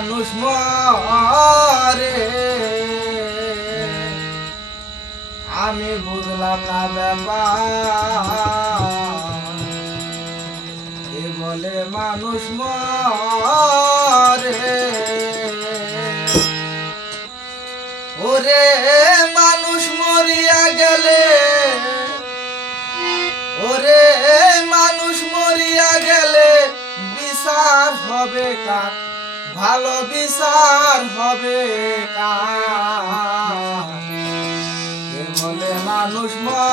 মানুষ মরে। আমি বুঝলাম না ব্যাপার। এ বলে মানুষ মরে। ওরে মানুষ মরিয়া গেলে। ওরে মানুষ মরিয়া গেলে বিচার হবে কার? ভালো বিচার হবে কার? বলে মানুষ মা